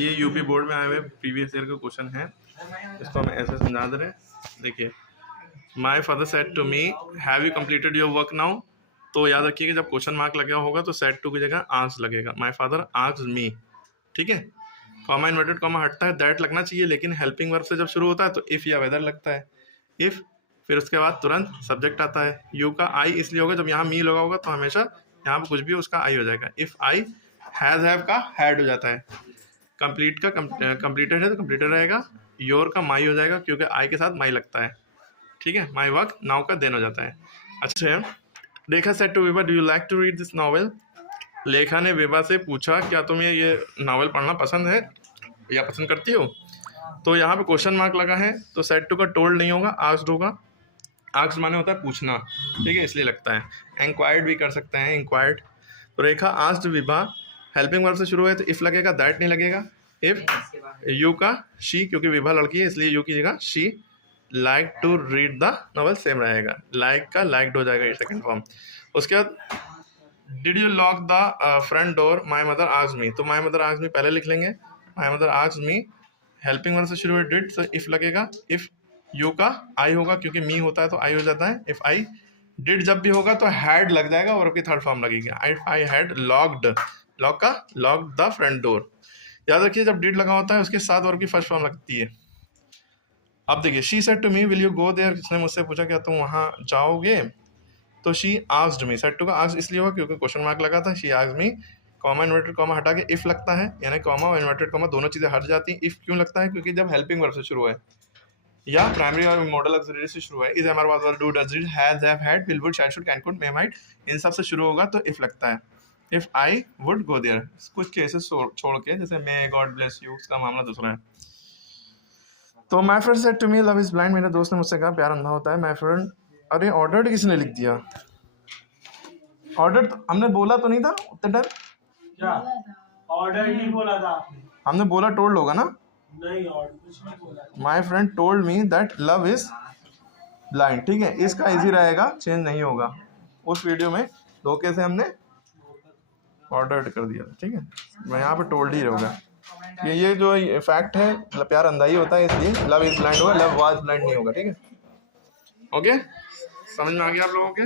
ये UP board में आए हुए प्रीवियस ईयर का क्वेश्चन है, इसको हम ऐसे समझा दे रहे हैं। देखिए, my father said to me have you completed your work now. तो याद रखिए कि जब क्वेश्चन मार्क लगा होगा तो सेड टू की जगह आस्क्ड लगेगा। माई फादर आस्क्ड मी, ठीक है। कॉमा इन्वर्टेड कॉमा हटता है, दैट लगना चाहिए, लेकिन हेल्पिंग वर्ब से जब शुरू होता है तो इफ़ या वेदर लगता है। इफ़, फिर उसके बाद तुरंत सब्जेक्ट आता है। यू का आई इसलिए होगा, जब यहाँ मी लगा होगा तो हमेशा यहाँ पर कुछ भी उसका आई हो जाएगा। इफ़ आई, हैज़ हैव का हैड हो जाता है। कंप्लीट का कंप्लीटेड है तो कंप्लीटेड रहेगा। योर का माई हो जाएगा क्योंकि आई के साथ माई लगता है, ठीक है। माई वर्क नाउ का देन हो जाता है। अच्छा है। Rekha said to Vibha do you like to read this novel. Lekha ने विभा से पूछा क्या तुम्हें ये नावल पढ़ना पसंद है या पसंद करती हो। तो यहाँ पे क्वेश्चन मार्क लगा है तो सेड टू का टोल्ड नहीं होगा, आस्क्ड होगा। आस्क्ड माने होता है पूछना, ठीक है, इसलिए लगता है। इंक्वायर्ड भी कर सकते हैं, इंक्वायर्ड। तो रेखा आस्क्ड विभा, हेल्पिंग वर्ब से शुरू है तो इफ़ लगेगा, दैट नहीं लगेगा। इफ़, यू का शी, क्योंकि विभा लड़की है इसलिए यू की जगह she like to read the novel same रहेगा। लाइक का लाइक्ड हो जाएगा ये सेकंड फॉर्म। उसके बाद did you lock the front door, my mother asked me. तो माई मदर आस्क्ड मी पहले लिख लेंगे। My mother asked me, helping verb से शुरू है डिड, तो इफ़ लगेगा। इफ़, यू का आई होगा क्योंकि मी होता है तो आई हो जाता है। इफ़ आई, डिड जब भी होगा तो हैड लग जाएगा और की थर्ड फॉर्म लगेगी। आई हैड लॉक्ड, लॉक का लॉक्ड द फ्रंट डोर। याद रखिए जब डिड लगा होता है उसके साथ वर्ब की फर्स्ट फॉर्म लगती है। अब देखिए, she said to me will you go there, इसने मुझसे पूछा क्या तुम वहाँ जाओगे। तो she asked me, said to का आस्क्ड इसलिए हुआ क्योंकि क्वेश्चन मार्क लगा था। She asked me, comma inverted comma हटा के इफ लगता है, यानी कॉमा और इन्वर्टेड कॉमा दोनों चीज़ें हट जाती हैं। इफ क्यों लगता है, क्योंकि जब हेल्पिंग वर्ब से शुरू है या प्राइमरी और मॉडल ऑक्सिलरी से शुरू है। Is, am, are, was, do, does, did, has, have, had, will, would, shall, should, can, could, may, might, इन सब से शुरू होगा तो इफ लगता है। If I would go there, कुछ केसेस छोड़ के, जैसे मे गॉड ब्लेस यू, उसका मामला दूसरा है। तो my friend said to me love is blind, मेरे दोस्त ने मुझसे कहा प्यार अंधा होता है। माई फ्रेंड, अरे ऑर्डर्ड किसने लिख दिया। ऑर्डर तो हमने बोला तो नहीं था उतने टाइम, क्या ऑर्डर नहीं बोला था आपने। हमने बोला टोल्ड होगा ना। नहीं, ऑर्डर कुछ नहीं बोला। My friend told me that love is blind, ठीक है। इसका इजी रहेगा, चेंज नहीं होगा। उस वीडियो में धोखे से हमने ऑर्डर्ड कर दिया, ठीक है। मैं यहाँ पे टोल्ड ही रहूँगा। ये जो फैक्ट है, प्यार अंधा ही होता है, इसलिए लव इज ब्लाइंड होगा, लव वाज ब्लाइंड नहीं होगा, ठीक है। ओके, समझ में आ गया आप लोगों के।